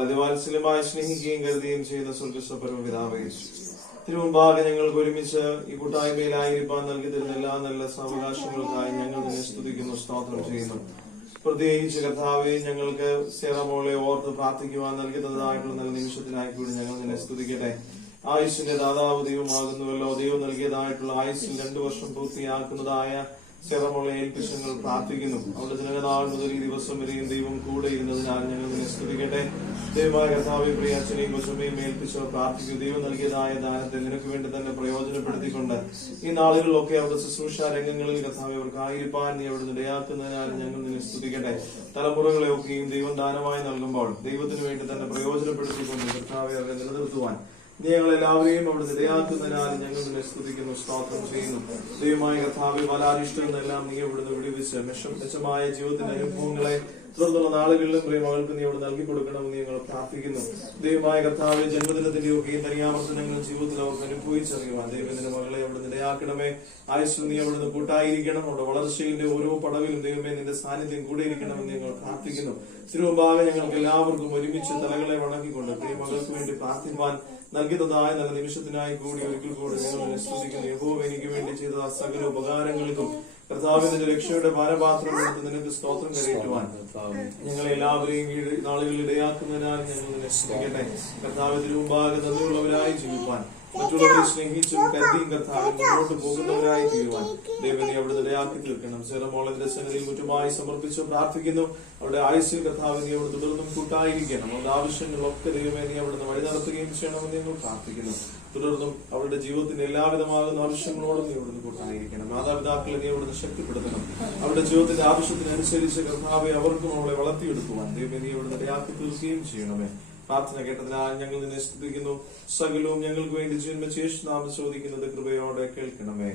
അതിവാത്സല്യമായി സ്നേഹിക്കുകയും കരുതുകയും ചെയ്യുന്ന സ്വർഗ്ഗസ്ഥ പരമപിതാവേ, തിരുമുമ്പാകെ ഞങ്ങൾക്ക് ഒരുമിച്ച് ഈ കൂട്ടായ്മയിലായിരിക്കാൻ നൽകി തരുന്ന എല്ലാ നല്ല സാവകാശങ്ങൾക്കായി ഞങ്ങൾ നിന്നെ സ്തുതിക്കുന്നു, സ്തോത്രം ചെയ്യുന്നു. പ്രത്യേകിച്ച് കർത്താവേ, ഞങ്ങൾക്ക് സേറമോളെ ഓർത്ത് പ്രാർത്ഥിക്കുവാൻ നൽകിയതായിട്ടുള്ള നല്ല നിമിഷത്തിനായി കൂടി ഞങ്ങൾ നിന്നെ സ്തുതിക്കട്ടെ. ആയുഷിന്റെ ദാതാവ് ദൈവമാകുന്നുവല്ലോ. ദൈവം നൽകിയതായിട്ടുള്ള ആയുഷിൽ 2 വർഷം പൂർത്തിയാക്കുന്നതായ സേറമോളെ ഏൽപ്പിച്ച് ഞങ്ങൾ പ്രാർത്ഥിക്കുന്നു. അവിടെ ജനനാൾ മുതൽ ഈ ദിവസം വരെയും ദൈവം കൂടെ ഇരുന്നതിനാൽ ഞങ്ങൾ നിന്നെ സ്തുതിക്കട്ടെ. ദൈവമായ കർത്താവെ, പ്രിയ അച്ഛനെയും കൊച്ചമ്മയും ഏൽപ്പിച്ചവർ പ്രാർത്ഥിക്കും. ദൈവം നൽകിയതായ ദാനത്തെ നിനക്ക് വേണ്ടി തന്നെ പ്രയോജനപ്പെടുത്തിക്കൊണ്ട് ഈ നാളുകളിലൊക്കെ അവിടെ ശുശ്രൂഷ രംഗങ്ങളിൽ കർത്താവെ അവർക്കായിരിക്കാൻ നീ അവിടെ ഇടയാക്കുന്നതിനാൽ ഞങ്ങൾ നിന്നെ സ്തുതിക്കട്ടെ. തലമുറകളെ ഒക്കെയും ദൈവം ദാനമായി നൽകുമ്പോൾ ദൈവത്തിന് വേണ്ടി തന്നെ പ്രയോജനപ്പെടുത്തിക്കൊണ്ട് കർത്താവെ അവരെ നിലനിർത്തുവാൻ നീ ഞങ്ങളെല്ലാവരെയും അവിടെ ഇടയാക്കുന്നതിനാൽ ഞങ്ങൾ നിന്നെ സ്തുതിക്കുന്നു, സ്തോത്രം ചെയ്യുന്നു. ദൈവമായ കർത്താവെ, ബലാരിഷ്ടമെന്നെല്ലാം നീ അവിടുന്ന് വിടുവിച്ച് മെച്ചമായ ജീവിതത്തിന്റെ അനുഭവങ്ങളെ തുടർന്നുള്ള നാളുകളിലും പ്രിയമകൾക്ക് നീ അവിടെ നൽകി കൊടുക്കണമെന്ന് ഞങ്ങൾ പ്രാർത്ഥിക്കുന്നു. ദൈവമായ കർത്താവെ, ജന്മദിനത്തിന്റെ ഒക്കെയും തനിയാവർത്തനങ്ങളും ജീവിതത്തിൽ അവർക്ക് അനുഭവിച്ചറിയുവാൻ ദൈവത്തിന്റെ മകളെ അവിടെ നിലയാക്കണമേ. ആയുസ്സിൽ നീ അവിടുന്ന് കൂട്ടായിരിക്കണം. അവിടെ വളർച്ചയുടെ ഓരോ പടവിലും ദൈവമേ നിന്റെ സാന്നിധ്യം കൂടെ ഇരിക്കണമെന്ന് ഞങ്ങൾ പ്രാർത്ഥിക്കുന്നു. തിരുവമ്പാകെ ഞങ്ങൾക്ക് എല്ലാവർക്കും ഒരുമിച്ച് തലകളെ വണങ്ങിക്കൊണ്ട് പ്രിയമകൾക്ക് വേണ്ടി പ്രാർത്ഥിക്കുവാൻ നൽകിയതായ നല്ല നിമിഷത്തിനായി കൂടി ഒരിക്കൽ കൂടി ഞങ്ങൾ സ്തുതിക്കുന്നു. യഹോവ എനിക്ക് വേണ്ടി ചെയ്ത സകല ഉപകാരങ്ങൾക്കും കർത്താവിന്റെ രക്ഷയുടെ ഭാരപാത്രം എടുത്ത് നിനക്ക് സ്തോത്രം കരയേറ്റുവാൻ ഞങ്ങളെ എല്ലാവരെയും നാളുകളിൽ ഇടയാക്കുന്നതിനാൽ ഞങ്ങൾ നിന്നെ സ്തുതിക്കട്ടെ. കർത്താവിന് മുമ്പാകെ നന്ദിയുള്ളവരായി ജീവിപ്പാൻ, മറ്റുള്ളവരെ സ്നേഹിച്ചും കരുതിയും കർത്താവിൽ മുന്നോട്ട് പോകുന്നവരായി തീരുവാൻ ദൈവനെ അവിടെ ഇടയാക്കി തീർക്കണം. സേറമോളന്റെ സന്നിധിയിൽ മുറ്റുമായി സമർപ്പിച്ച് പ്രാർത്ഥിക്കുന്നു. അവിടെ ആയുസ്സിൽ കർത്താവ് നീ അവിടെ തുടർന്നും കൂട്ടായിരിക്കണം. അവരുടെ ആവശ്യങ്ങളൊക്കെ ദൈവമേ നീ അവിടുന്ന് വഴി നടത്തുകയും ചെയ്യണമെന്ന് ഞങ്ങൾ പ്രാർത്ഥിക്കുന്നു. തുടർന്നും അവരുടെ ജീവിതത്തിന്റെ എല്ലാവിധമാകുന്ന ആവശ്യങ്ങളോടും നീ അവിടുന്ന് കൂട്ടായിരിക്കണം. മാതാപിതാക്കളെ നീ അവിടുന്ന് ശക്തിപ്പെടുത്തണം. അവരുടെ ജീവിതത്തിന്റെ ആവശ്യത്തിനനുസരിച്ച് കർത്താവെ അവർക്കും അവളെ വളർത്തിയെടുക്കുവാൻ ദൈവമേ നീ അവിടുന്ന് ഇടയാക്കി തീർക്കുകയും ചെയ്യണമേ. പ്രാർത്ഥന കേട്ടതിനാൽ ഞങ്ങൾ നിന്നെ സ്തുതിക്കുന്നു. സകലവും ഞങ്ങൾക്ക് വേണ്ടി ജന്മശേഷ നാമം ചോദിക്കുന്നത് കൃപയോടെ കേൾക്കണമേ.